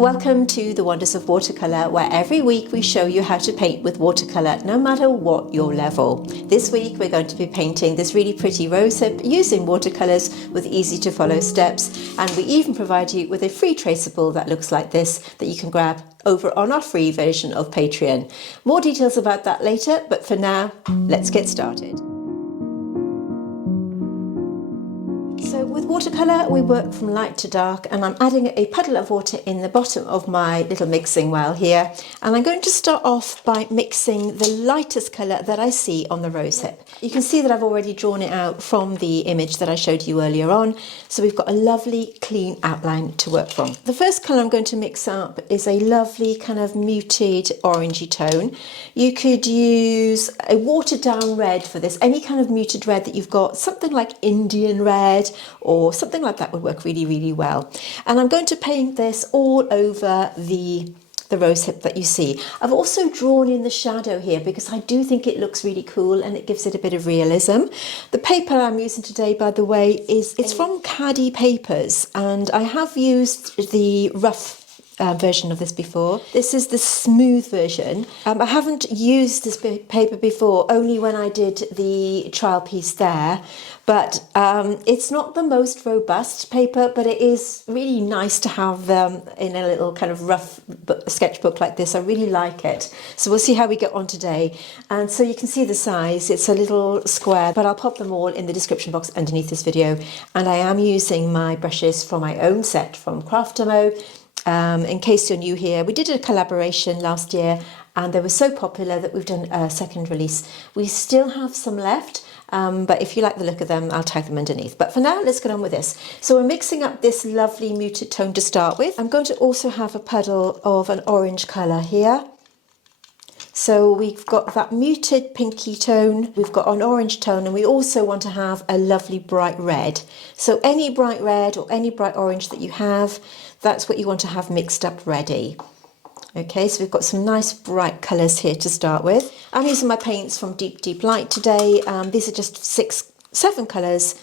Welcome to the Wonders of Watercolour, where every week we show you how to paint with watercolour no matter what your level. This week we're going to be painting this really pretty rosehip using watercolours with easy to follow steps, and we even provide you with a free traceable that looks like this that you can grab over on our free version of Patreon. More details about that later, but for now, let's get started. So with watercolour we work from light to dark, and I'm adding a puddle of water in the bottom of my little mixing well here, and I'm going to start off by mixing the lightest colour that I see on the rosehip. You can see that I've already drawn it out from the image that I showed you earlier on, so we've got a lovely clean outline to work from. The first colour I'm going to mix up is a lovely kind of muted orangey tone. You could use a watered down red for this, any kind of muted red that you've got, something like Indian red or something like that would work really, really well. And I'm going to paint this all over the rosehip that you see. I've also drawn in the shadow here because I do think it looks really cool and it gives it a bit of realism. The paper I'm using today, by the way, it's from Khadi papers, and I have used the rough version of this before. This is the smooth version. I haven't used this paper before, only when I did the trial piece there, but it's not the most robust paper, but it is really nice to have in a little kind of rough sketchbook like this. I really like it. So we'll see how we get on today. And so you can see the size, it's a little square, but I'll pop them all in the description box underneath this video. And I am using my brushes from my own set from Craftermo. In case you're new here, we did a collaboration last year and they were so popular that we've done a second release. We still have some left, but if you like the look of them, I'll tag them underneath. But for now, let's get on with this. So we're mixing up this lovely muted tone to start with. I'm going to also have a puddle of an orange colour here. So we've got that muted pinky tone, we've got an orange tone, and we also want to have a lovely bright red. So any bright red or any bright orange that you have, that's what you want to have mixed up ready. Okay, so we've got some nice bright colours here to start with. I'm using my paints from Deep Light today. These are just 7 colours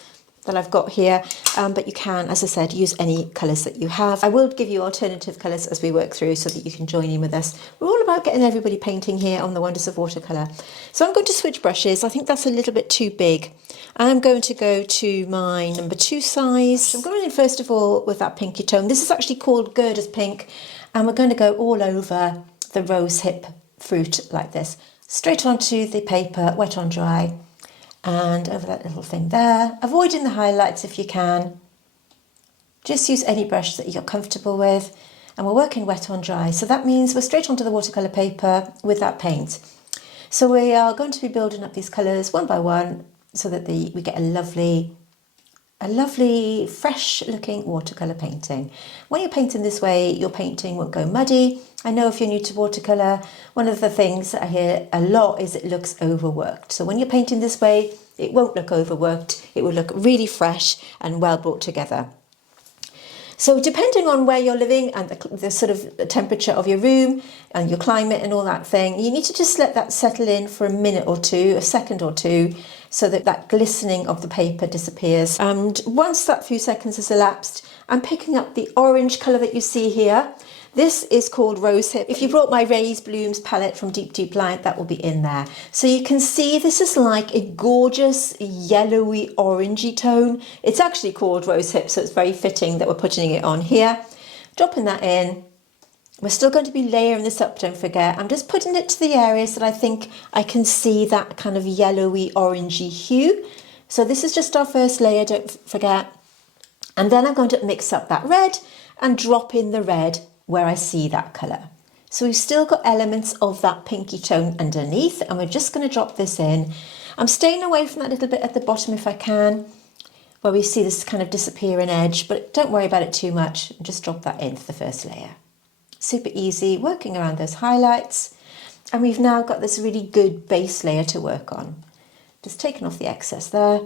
that I've got here, but you can, as I said, use any colours that you have. I will give you alternative colours as we work through so that you can join in with us. We're all about getting everybody painting here on the Wonders of Watercolour. So I'm going to switch brushes. I think that's a little bit too big. I'm going to go to my number 2 size. I'm going in first of all with that pinky tone. This is actually called Gerda's Pink, and we're going to go all over the rosehip fruit like this. Straight onto the paper, wet on dry, and over that little thing there. Avoiding the highlights if you can. Just use any brush that you're comfortable with, and we're working wet on dry, so that means we're straight onto the watercolour paper with that paint. So we are going to be building up these colours one by one so that we get a lovely fresh looking watercolour painting. When you're painting this way, your painting won't go muddy. I know if you're new to watercolour, one of the things that I hear a lot is it looks overworked. So when you're painting this way, it won't look overworked. It will look really fresh and well brought together. So depending on where you're living and the sort of temperature of your room and your climate and all that thing, you need to just let that settle in for a minute or two, a second or two, so that that glistening of the paper disappears. And once that few seconds has elapsed, I'm picking up the orange colour that you see here. This is called Rosehip. If you brought my Raised Blooms palette from Deep Light, that will be in there. So you can see this is like a gorgeous yellowy orangey tone. It's actually called Rosehip, so it's very fitting that we're putting it on here. Dropping that in. We're still going to be layering this up, don't forget. I'm just putting it to the areas that I think I can see that kind of yellowy orangey hue. So this is just our first layer, don't forget. And then I'm going to mix up that red and drop in the red where I see that colour. So we've still got elements of that pinky tone underneath, and we're just going to drop this in. I'm staying away from that little bit at the bottom if I can, where we see this kind of disappearing edge, but don't worry about it too much. Just drop that in for the first layer. Super easy, working around those highlights. And we've now got this really good base layer to work on. Just taking off the excess there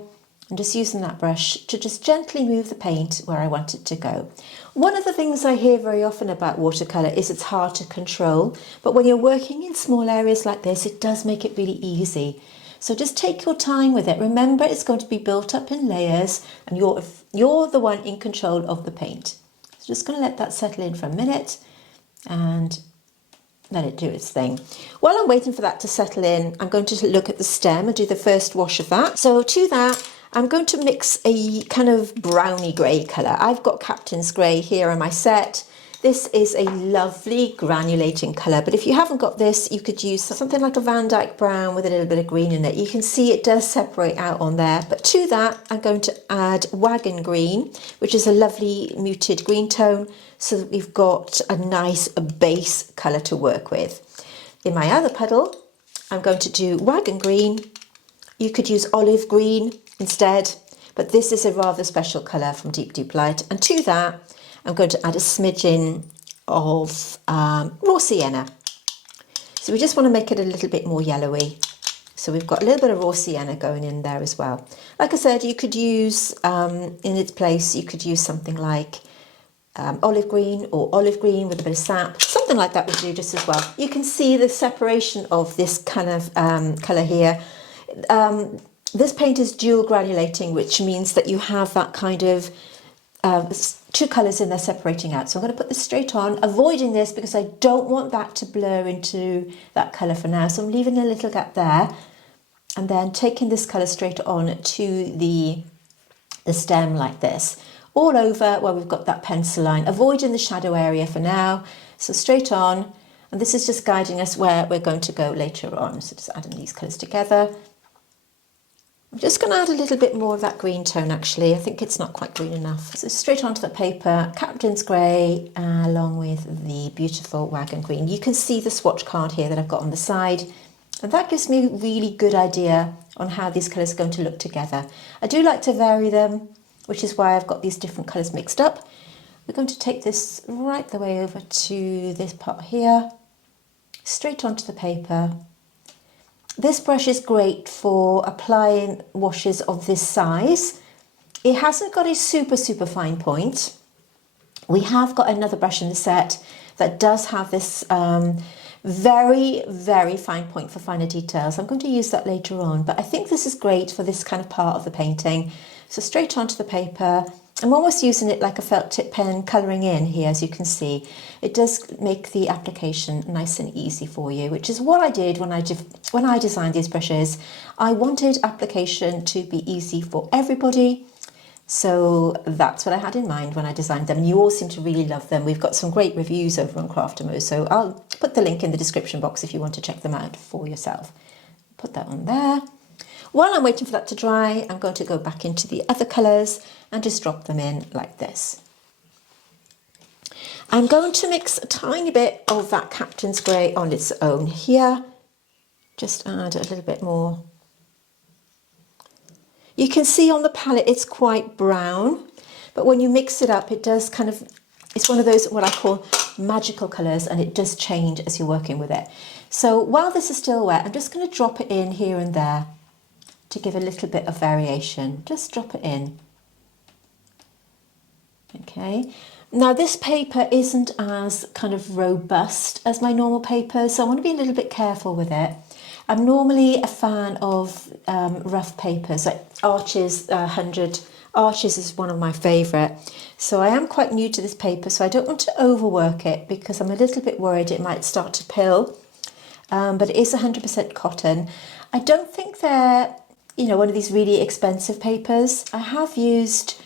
and just using that brush to just gently move the paint where I want it to go. One of the things I hear very often about watercolour is it's hard to control, but when you're working in small areas like this, it does make it really easy. So just take your time with it. Remember, it's going to be built up in layers, and you're the one in control of the paint. So just going to let that settle in for a minute. and let it do its thing. While I'm waiting for that to settle in, I'm going to look at the stem and do the first wash of that. So to that, I'm going to mix a kind of browny grey colour. I've got Captain's Grey here in my set. This is a lovely granulating colour, but if you haven't got this, you could use something like a Van Dyke brown with a little bit of green in it. You can see it does separate out on there, but to that, I'm going to add Wagon Green, which is a lovely muted green tone, so that we've got a nice base colour to work with. In my other puddle, I'm going to do Wagon Green. You could use Olive Green instead, but this is a rather special colour from Deep Light. And to that, I'm going to add a smidgen of raw sienna. So we just want to make it a little bit more yellowy. So we've got a little bit of raw sienna going in there as well. Like I said, you could use, in its place, you could use something like olive green or olive green with a bit of sap. Something like that would do just as well. You can see the separation of this kind of colour here. This paint is dual granulating, which means that you have that kind of two colours in there separating out. So I'm going to put this straight on, avoiding this because I don't want that to blur into that colour for now. So I'm leaving a little gap there and then taking this colour straight on to the stem like this. All over where we've got that pencil line, avoiding the shadow area for now. So straight on, and this is just guiding us where we're going to go later on. So just adding these colours together. I'm just going to add a little bit more of that green tone actually. I think it's not quite green enough. So straight onto the paper, Captain's Grey along with the beautiful Wagon Green. You can see the swatch card here that I've got on the side. And that gives me a really good idea on how these colours are going to look together. I do like to vary them, which is why I've got these different colours mixed up. We're going to take this right the way over to this part here, straight onto the paper. This brush is great for applying washes of this size. It hasn't got a super fine point. We have got another brush in the set that does have this very fine point for finer details. I'm going to use that later on, but I think this is great for this kind of part of the painting. So straight onto the paper. I'm almost using it like a felt tip pen colouring in here, as you can see. It does make the application nice and easy for you, which is what I did when I designed these brushes. I wanted application to be easy for everybody. So that's what I had in mind when I designed them. You all seem to really love them. We've got some great reviews over on Craftermo, so I'll put the link in the description box if you want to check them out for yourself. Put that on there. While I'm waiting for that to dry, I'm going to go back into the other colours and just drop them in like this. I'm going to mix a tiny bit of that Captain's Grey on its own here. Just add a little bit more. You can see on the palette it's quite brown, but when you mix it up, it does kind of, it's one of those what I call magical colours, and it does change as you're working with it. So while this is still wet, I'm just going to drop it in here and there to give a little bit of variation. Just drop it in. Okay. Now this paper isn't as kind of robust as my normal paper, so I want to be a little bit careful with it. I'm normally a fan of rough papers, like Arches 100. Arches is one of my favourite. So I am quite new to this paper, so I don't want to overwork it because I'm a little bit worried it might start to pill. But it is 100% cotton. I don't think they're, you know, one of these really expensive papers. I have used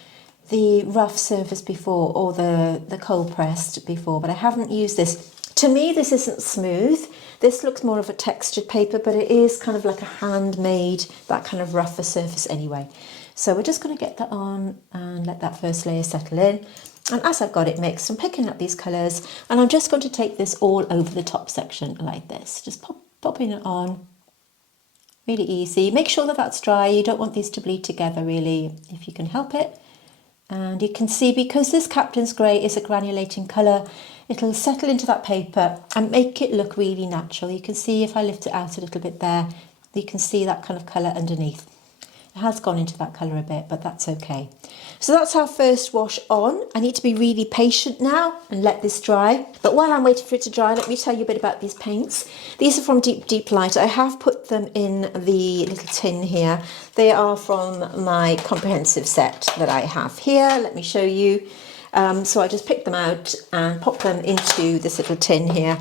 the rough surface before, or the cold pressed before, but I haven't used this. To me, this isn't smooth. This looks more of a textured paper, but it is kind of like a handmade, that kind of rougher surface anyway. So we're just going to get that on and let that first layer settle in. And as I've got it mixed, I'm picking up these colours, and I'm just going to take this all over the top section like this. Just popping it on. Really easy. Make sure that that's dry. You don't want these to bleed together really, if you can help it. And you can see, because this Captain's Grey is a granulating colour, it'll settle into that paper and make it look really natural. You can see if I lift it out a little bit there, you can see that kind of colour underneath. It has gone into that colour a bit, but that's okay. So that's our first wash on. I need to be really patient now and let this dry. But while I'm waiting for it to dry, let me tell you a bit about these paints. These are from Deep Light. I have put them in the little tin here. They are from my comprehensive set that I have here. Let me show you. So I just picked them out and popped them into this little tin here.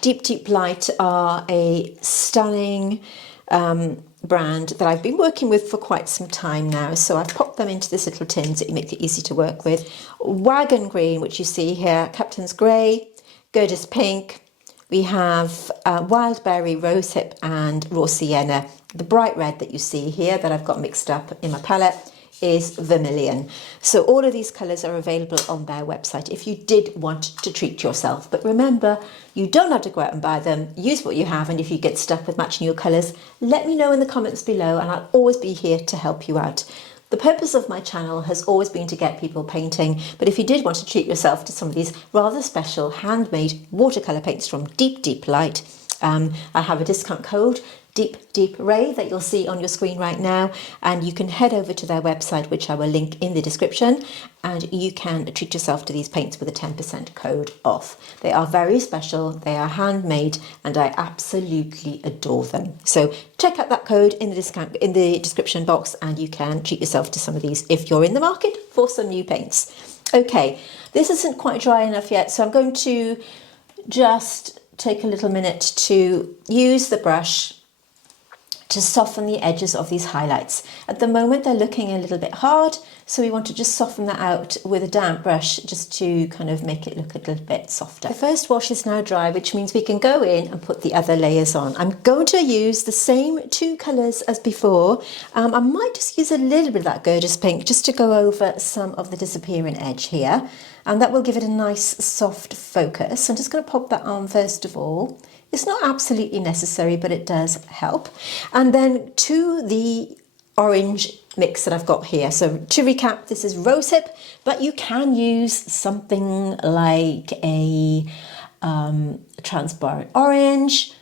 Deep Light are a stunning brand that I've been working with for quite some time now. So I've popped them into this little tin so it makes it easy to work with. Wagon Green, which you see here, Captain's Grey, Goddess Pink. We have Wild Berry, Rosehip and Raw Sienna. The bright red that you see here that I've got mixed up in my palette is Vermilion. So all of these colours are available on their website if you did want to treat yourself. But remember, you don't have to go out and buy them. Use what you have, and if you get stuck with matching your colours, let me know in the comments below and I'll always be here to help you out. The purpose of my channel has always been to get people painting, but if you did want to treat yourself to some of these rather special handmade watercolour paints from Deep Light, I have a discount code, Deep Ray, that you'll see on your screen right now, and you can head over to their website, which I will link in the description, and you can treat yourself to these paints with a 10% code off. They are very special, they are handmade, and I absolutely adore them. So check out that code in the description box, and you can treat yourself to some of these if you're in the market for some new paints. Okay, this isn't quite dry enough yet, so I'm going to just take a little minute to use the brush to soften the edges of these highlights. At the moment they're looking a little bit hard, so we want to just soften that out with a damp brush just to kind of make it look a little bit softer. The first wash is now dry, which means we can go in and put the other layers on. I'm going to use the same two colours as before. I might just use a little bit of that Goddess Pink just to go over some of the disappearing edge here, and that will give it a nice soft focus. I'm just going to pop that on first of all. It's not absolutely necessary, but it does help. And then to the orange mix that I've got here. So to recap, this is Rosehip, but you can use something like a transparent orange,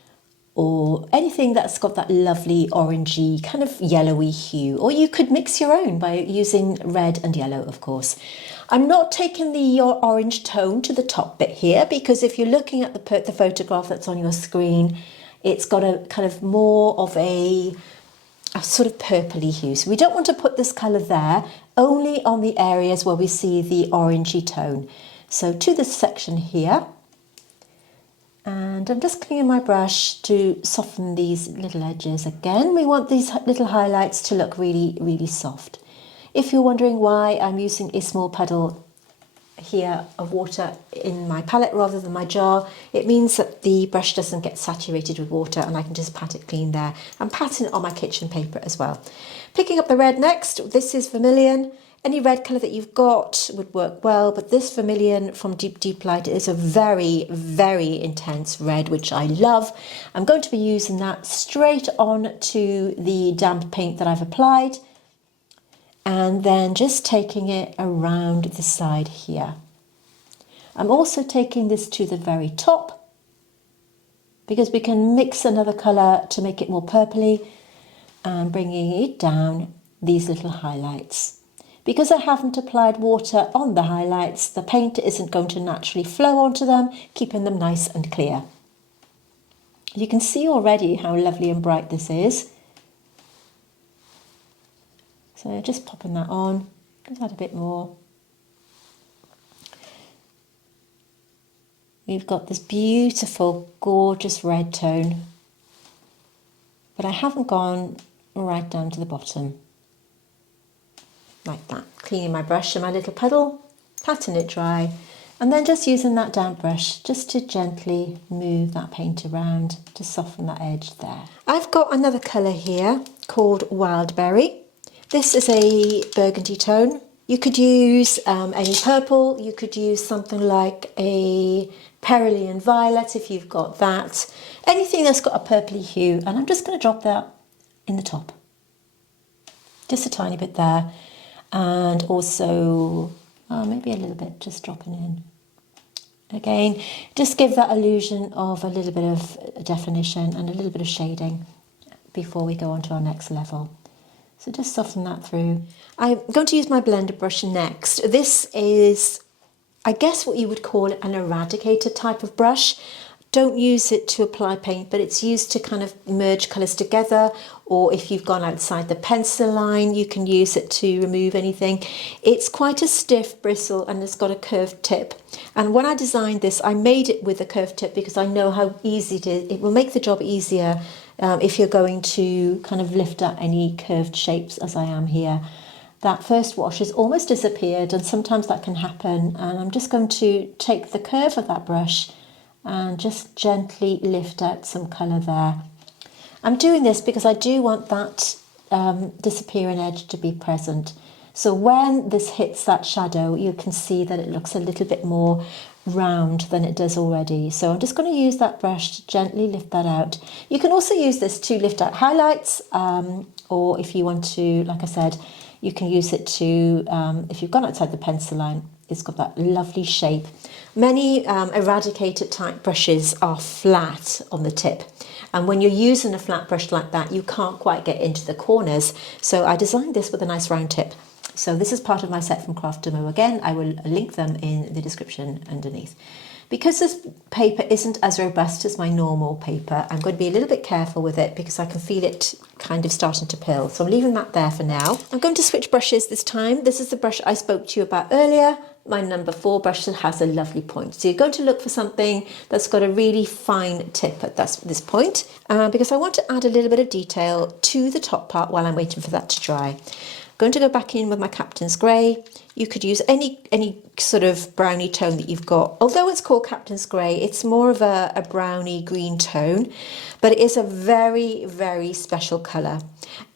or anything that's got that lovely orangey kind of yellowy hue, or you could mix your own by using red and yellow, of course. I'm not taking the orange tone to the top bit here, because if you're looking at the photograph that's on your screen, it's got a kind of more of a sort of purpley hue. So we don't want to put this colour there, only on the areas where we see the orangey tone. So to this section here, and I'm just cleaning my brush to soften these little edges. Again, we want these little highlights to look really, really soft. If you're wondering why I'm using a small puddle here of water in my palette rather than my jar, it means that the brush doesn't get saturated with water and I can just pat it clean there. I'm patting it on my kitchen paper as well. Picking up the red next, this is Vermilion. Any red colour that you've got would work well, but this Vermilion from Deep Light is a very, very intense red, which I love. I'm going to be using that straight on to the damp paint that I've applied, and then just taking it around the side here. I'm also taking this to the very top, because we can mix another colour to make it more purpley, and bringing it down these little highlights. Because I haven't applied water on the highlights, the paint isn't going to naturally flow onto them, keeping them nice and clear. You can see already how lovely and bright this is. So just popping that on, just add a bit more. We've got this beautiful, gorgeous red tone, but I haven't gone right down to the bottom. Like that, cleaning my brush and my little puddle, patting it dry, and then just using that damp brush just to gently move that paint around to soften that edge there. I've got another colour here called Wild Berry. This is a burgundy tone. You could use any purple, you could use something like a Cerulean Violet if you've got that. Anything that's got a purpley hue, and I'm just going to drop that in the top. Just a tiny bit there. And also maybe a little bit just dropping in. Again, just give that illusion of a little bit of definition and a little bit of shading before we go on to our next level. So just soften that through. I'm going to use my blender brush next. This is, I guess, what you would call an eradicator type of brush. don't use it to apply paint, but it's used to kind of merge colours together, or if you've gone outside the pencil line, you can use it to remove anything. It's quite a stiff bristle and it's got a curved tip. And when I designed this, I made it with a curved tip because I know how easy it is. It will make the job easier if you're going to kind of lift up any curved shapes, as I am here. That first wash has almost disappeared, and sometimes that can happen. And I'm just going to take the curve of that brush and just gently lift out some colour there. I'm doing this because I do want that disappearing edge to be present. So when this hits that shadow, you can see that it looks a little bit more round than it does already. So I'm just going to use that brush to gently lift that out. You can also use this to lift out highlights, or if you want to, like I said, you can use it to, if you've gone outside the pencil line, it's got that lovely shape. Many eradicator type brushes are flat on the tip, and when you're using a flat brush like that, you can't quite get into the corners. So I designed this with a nice round tip. So this is part of my set from Craft Demo. Again, I will link them in the description underneath. Because this paper isn't as robust as my normal paper, I'm going to be a little bit careful with it because I can feel it kind of starting to pill. So I'm leaving that there for now. I'm going to switch brushes this time. This is the brush I spoke to you about earlier. My number 4 brush that has a lovely point. So you're going to look for something that's got a really fine tip at this point, because I want to add a little bit of detail to the top part while I'm waiting for that to dry. I'm going to go back in with my Captain's Grey. You could use any sort of browny tone that you've got. Although it's called Captain's Grey, it's more of a browny green tone, but it is a very, very special colour.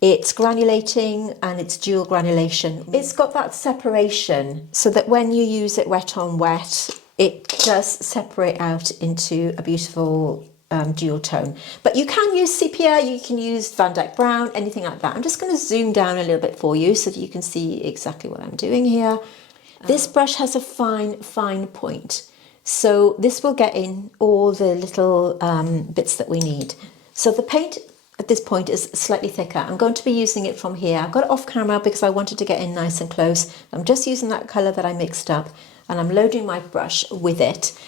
It's granulating and it's dual granulation. It's got that separation so that when you use it wet on wet, it does separate out into a beautiful dual tone. But you can use sepia, you can use Van Dyke Brown, anything like that. I'm just going to zoom down a little bit for you so that you can see exactly what I'm doing here. This brush has a fine point, so this will get in all the little bits that we need. So the paint at this point is slightly thicker. I'm going to be using it from here. I've got it off camera because I wanted to get in nice and close. I'm just using that colour that I mixed up and I'm loading my brush with it.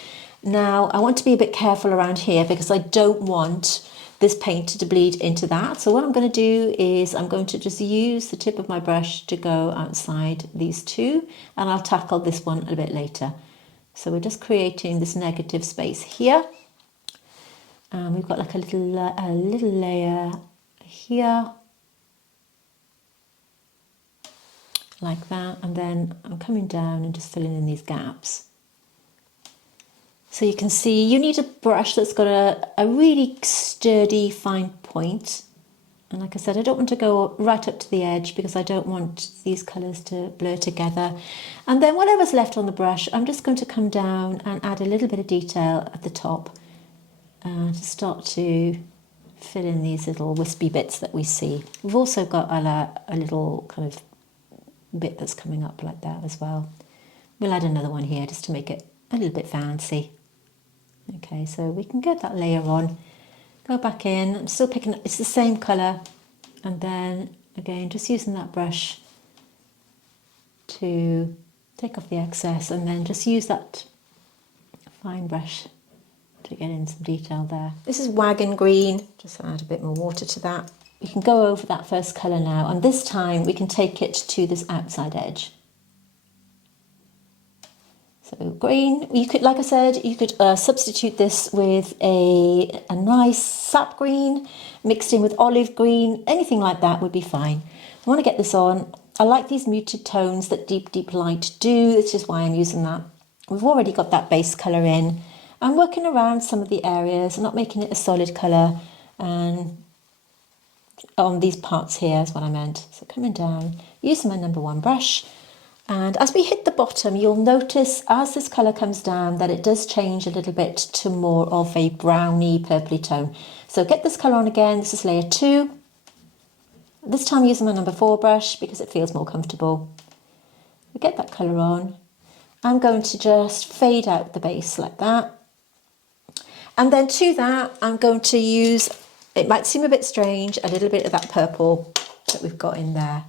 Now I want to be a bit careful around here because I don't want this paint to bleed into that. So what I'm going to do is I'm going to just use the tip of my brush to go outside these two, and I'll tackle this one a bit later. So we're just creating this negative space here. And we've got like a little layer here, like that, and then I'm coming down and just filling in these gaps. So you can see you need a brush that's got a really sturdy, fine point. And like I said, I don't want to go right up to the edge because I don't want these colours to blur together. And then whatever's left on the brush, I'm just going to come down and add a little bit of detail at the top to start to fill in these little wispy bits that we see. We've also got a little kind of bit that's coming up like that as well. We'll add another one here just to make it a little bit fancy. Okay, so we can get that layer on, go back in, I'm still picking up, it's the same colour, and then again just using that brush to take off the excess, and then just use that fine brush to get in some detail there. This is Wagon Green, just add a bit more water to that. We can go over that first colour now, and this time we can take it to this outside edge. So green, you could, like I said, you could substitute this with a nice sap green mixed in with olive green, anything like that would be fine. I want to get this on. I like these muted tones that deep light do, it's just why I'm using that. We've already got that base colour in. I'm working around some of the areas, not making it a solid colour, and on these parts here is what I meant. So coming down, using my number 1 brush. And as we hit the bottom, you'll notice as this colour comes down that it does change a little bit to more of a browny purpley tone. So get this colour on again, this is layer 2. This time using my number 4 brush because it feels more comfortable. We get that colour on. I'm going to just fade out the base like that. And then to that, I'm going to use, it might seem a bit strange, a little bit of that purple that we've got in there.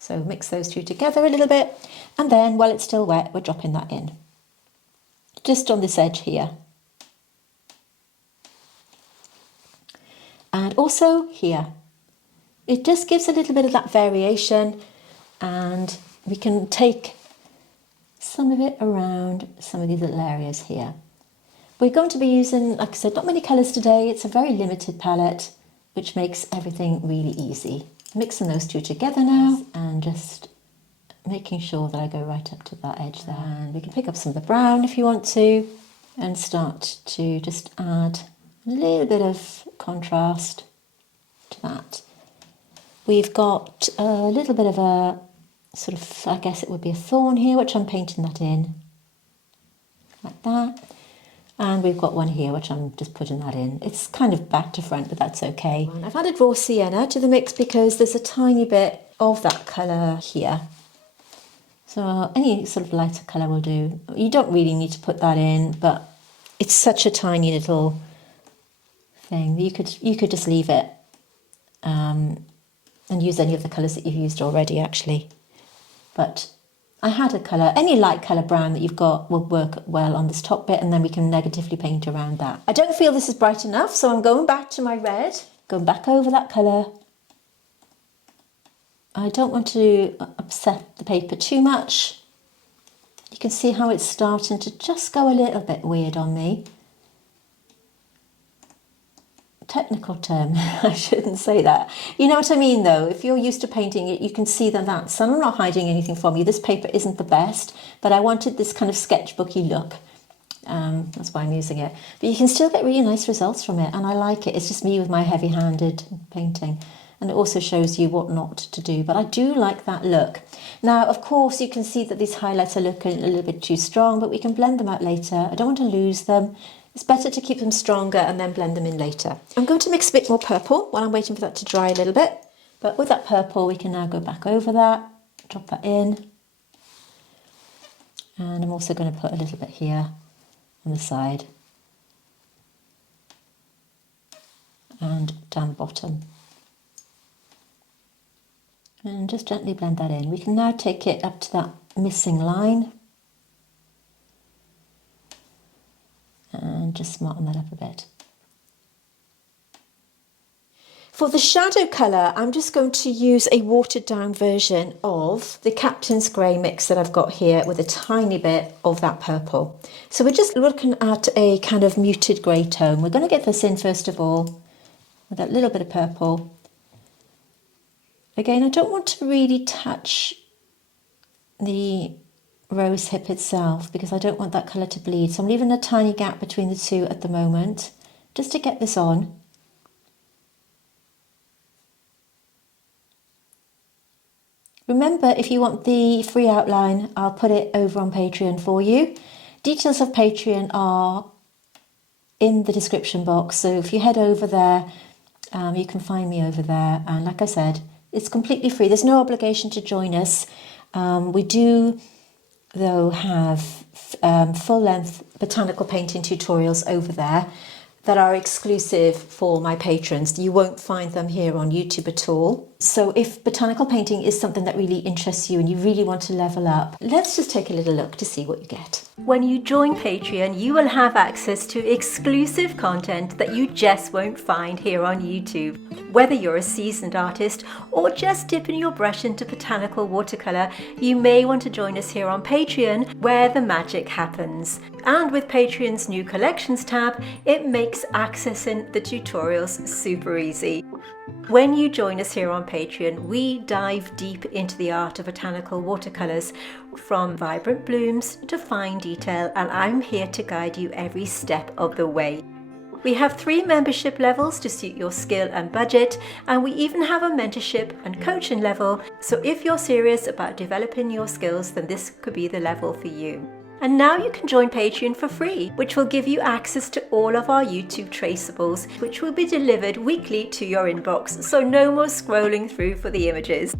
So mix those two together a little bit, and then while it's still wet, we're dropping that in. Just on this edge here. and also here. It just gives a little bit of that variation, and we can take some of it around some of these little areas here. We're going to be using, like I said, not many colours today. It's a very limited palette, which makes everything really easy. Mixing those two together now and just making sure that I go right up to that edge there. And we can pick up some of the brown if you want to and start to just add a little bit of contrast to that. We've got a little bit of a sort of, I guess it would be a thorn here, which I'm painting that in like that. And we've got one here, which I'm just putting that in. It's kind of back to front, but that's okay. I've added raw sienna to the mix because there's a tiny bit of that colour here. So any sort of lighter colour will do. You don't really need to put that in, but it's such a tiny little thing. You could just leave it and use any of the colours that you've used already, actually. But I had a colour, any light colour brown that you've got will work well on this top bit, and then we can negatively paint around that. I don't feel this is bright enough, so I'm going back to my red, going back over that colour. I don't want to upset the paper too much. You can see how it's starting to just go a little bit weird on me. Technical term, I shouldn't say that. You know what I mean though, if you're used to painting it, you can see that that's, and I'm not hiding anything from you, this paper isn't the best, but I wanted this kind of sketchbooky look. That's why I'm using it. But you can still get really nice results from it, and I like it. It's just me with my heavy-handed painting. And it also shows you what not to do, but I do like that look. Now, of course, you can see that these highlights are looking a little bit too strong, but we can blend them out later. I don't want to lose them. It's better to keep them stronger and then blend them in later. I'm going to mix a bit more purple while I'm waiting for that to dry a little bit. But with that purple, we can now go back over that, drop that in. And I'm also going to put a little bit here on the side. And down the bottom. And just gently blend that in. We can now take it up to that missing line. And just smarten that up a bit. For the shadow colour, I'm just going to use a watered down version of the Captain's Grey mix that I've got here with a tiny bit of that purple. So we're just looking at a kind of muted grey tone. We're going to get this in first of all with that little bit of purple. Again, I don't want to really touch the Rosehip itself because I don't want that colour to bleed. So I'm leaving a tiny gap between the two at the moment just to get this on. Remember, if you want the free outline, I'll put it over on Patreon for you. Details of Patreon are in the description box. So if you head over there, you can find me over there. And like I said, it's completely free. There's no obligation to join us. We do, though, have full-length botanical painting tutorials over there that are exclusive for my patrons. You won't find them here on YouTube at all. So if botanical painting is something that really interests you and you really want to level up, let's just take a little look to see what you get. When you join Patreon, you will have access to exclusive content that you just won't find here on YouTube. Whether you're a seasoned artist or just dipping your brush into botanical watercolour, you may want to join us here on Patreon, where the magic happens. And with Patreon's new collections tab, it makes accessing the tutorials super easy. When you join us here on Patreon, we dive deep into the art of botanical watercolours, from vibrant blooms to fine detail, and I'm here to guide you every step of the way. We have 3 membership levels to suit your skill and budget, and we even have a mentorship and coaching level, so if you're serious about developing your skills, then this could be the level for you. And now you can join Patreon for free, which will give you access to all of our YouTube traceables, which will be delivered weekly to your inbox, so no more scrolling through for the images.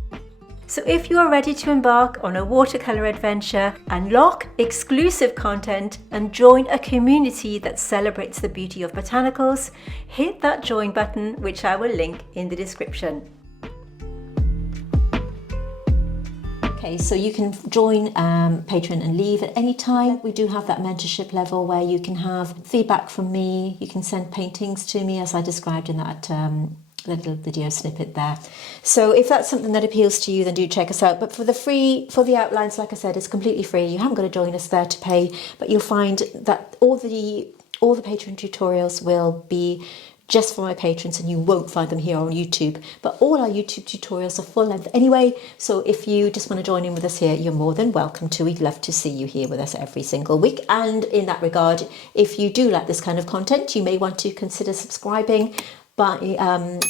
So if you are ready to embark on a watercolour adventure, unlock exclusive content and join a community that celebrates the beauty of botanicals, hit that join button, which I will link in the description. Okay, so you can join Patreon and leave at any time. We do have that mentorship level where you can have feedback from me. You can send paintings to me as I described in that little video snippet there. So if that's something that appeals to you, then do check us out. But for the outlines, like I said, it's completely free. You haven't got to join us there to pay, but you'll find that all the Patreon tutorials will be just for my patrons, and you won't find them here on YouTube. But all our YouTube tutorials are full length anyway, so if you just want to join in with us here, you're more than welcome to. We'd love to see you here with us every single week. And in that regard, if you do like this kind of content, you may want to consider subscribing by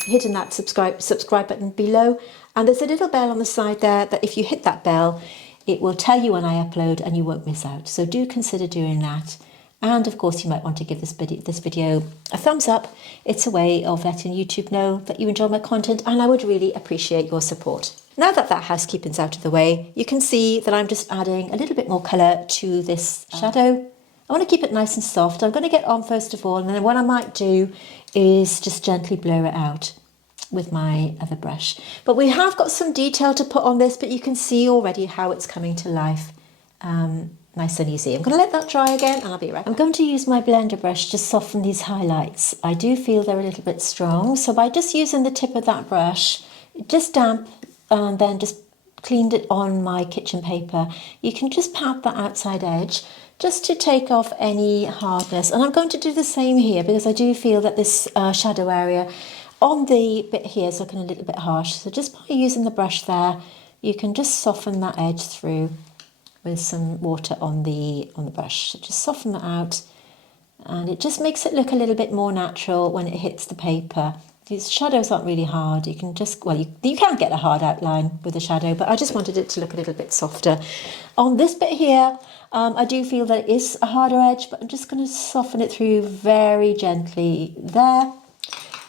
hitting that subscribe button below. And there's a little bell on the side there that if you hit that bell, it will tell you when I upload and you won't miss out. So do consider doing that. And of course, you might want to give this video a thumbs up. It's a way of letting YouTube know that you enjoy my content, and I would really appreciate your support. Now that housekeeping's out of the way, you can see that I'm just adding a little bit more colour to this shadow. I want to keep it nice and soft. I'm going to get on first of all, and then what I might do is just gently blur it out with my other brush. But we have got some detail to put on this, but you can see already how it's coming to life. Nice and easy. I'm going to let that dry again and I'll be right back. I'm going to use my blender brush to soften these highlights. I do feel they're a little bit strong, so by just using the tip of that brush, just damp, and then just cleaned it on my kitchen paper, you can just pat that outside edge just to take off any hardness. And I'm going to do the same here because I do feel that this shadow area on the bit here is looking a little bit harsh. So just by using the brush there, you can just soften that edge through with some water on the brush. So just soften that out, and it just makes it look a little bit more natural when it hits the paper. These shadows aren't really hard. You can just, well, you can get a hard outline with a shadow, but I just wanted it to look a little bit softer. On this bit here, I do feel that it is a harder edge, but I'm just going to soften it through very gently there.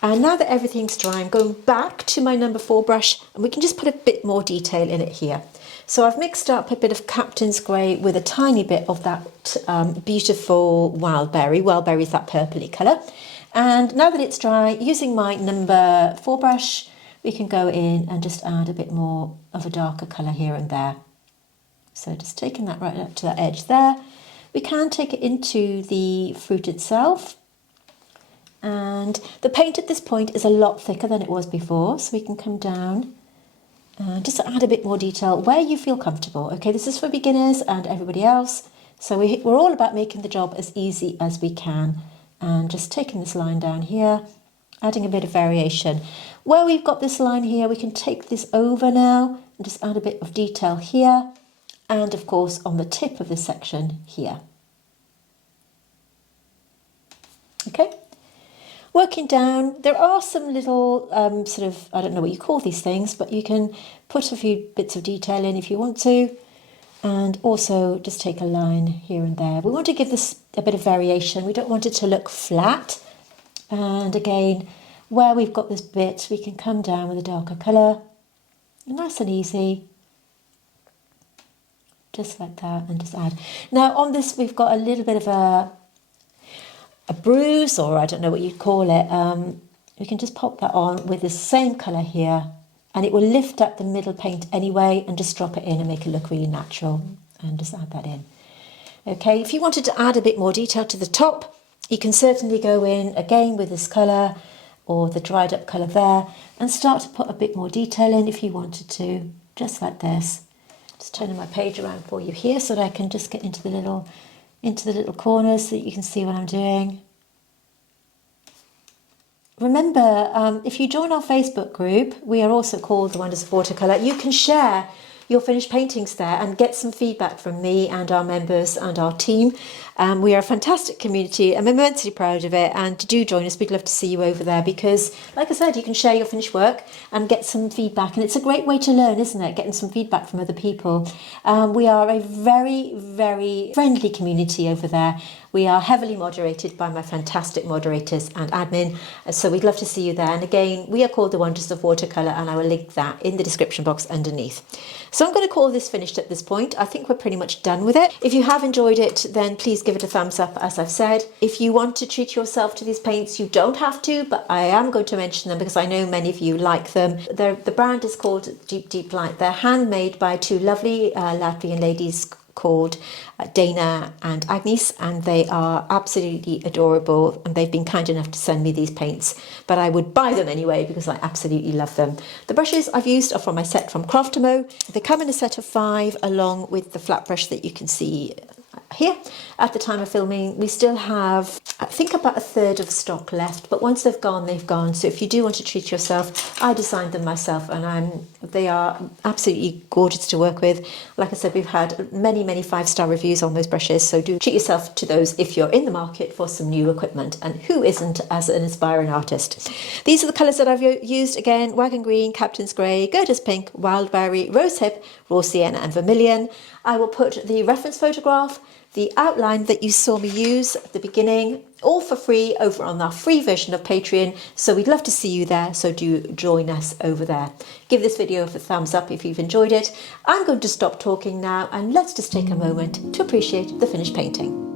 And now that everything's dry, I'm going back to my number 4 brush, and we can just put a bit more detail in it here. So I've mixed up a bit of Captain's Grey with a tiny bit of that beautiful wild berry. Wild berry is that purpley colour. And now that it's dry, using my number 4 brush, we can go in and just add a bit more of a darker colour here and there. So just taking that right up to that edge there. We can take it into the fruit itself. And the paint at this point is a lot thicker than it was before, so we can come down just add a bit more detail where you feel comfortable. Okay, this is for beginners and everybody else. So we're all about making the job as easy as we can. And just taking this line down here, adding a bit of variation. Where we've got this line here, we can take this over now and just add a bit of detail here. And of course, on the tip of this section here. Okay. Working down, there are some little sort of, I don't know what you call these things, but you can put a few bits of detail in if you want to. And also just take a line here and there. We want to give this a bit of variation. We don't want it to look flat. And again, where we've got this bit, we can come down with a darker colour. Nice and easy. Just like that, and just add. Now on this, we've got a little bit of a bruise, or I don't know what you'd call it. We can just pop that on with the same colour here, and it will lift up the middle paint anyway, and just drop it in and make it look really natural, and just add that in. Okay, if you wanted to add a bit more detail to the top, you can certainly go in again with this colour or the dried up colour there and start to put a bit more detail in if you wanted to, just like this. Just turning my page around for you here so that I can just get into the little corners so that you can see what I'm doing. Remember, if you join our Facebook group, we are also called The Wonders of Watercolour. You can share your finished paintings there and get some feedback from me and our members and our team. We are a fantastic community. I'm immensely proud of it, and do join us. We'd love to see you over there because, like I said, you can share your finished work and get some feedback, and it's a great way to learn, isn't it? Getting some feedback from other people. We are a very, very friendly community over there. We are heavily moderated by my fantastic moderators and admin, so we'd love to see you there. And again, we are called The Wonders of Watercolour, and I will link that in the description box underneath. So I'm going to call this finished at this point. I think we're pretty much done with it. If you have enjoyed it, then please give it a thumbs up, as I've said. If you want to treat yourself to these paints, you don't have to, but I am going to mention them because I know many of you like them. The brand is called Deep Light. They're handmade by two lovely Latvian ladies called Dana and Agnes, and they are absolutely adorable, and they've been kind enough to send me these paints, but I would buy them anyway because I absolutely love them. The brushes I've used are from my set from Craftamo. They come in a set of 5 along with the flat brush that you can see here. At the time of filming, we still have, I think, about a third of stock left, but once they've gone, they've gone. So if you do want to treat yourself, I designed them myself, and they are absolutely gorgeous to work with. Like I said, we've had many 5-star reviews on those brushes, so do treat yourself to those if you're in the market for some new equipment, and who isn't as an aspiring artist. These are the colours that I've used. Again, Wagon Green, Captain's Grey, Gerda's Pink, Wildberry, Rosehip, Raw Sienna and Vermilion. I will put the reference photograph, the outline that you saw me use at the beginning, all for free over on our free version of Patreon. So we'd love to see you there, so do join us over there. Give this video a thumbs up if you've enjoyed it. I'm going to stop talking now, and let's just take a moment to appreciate the finished painting.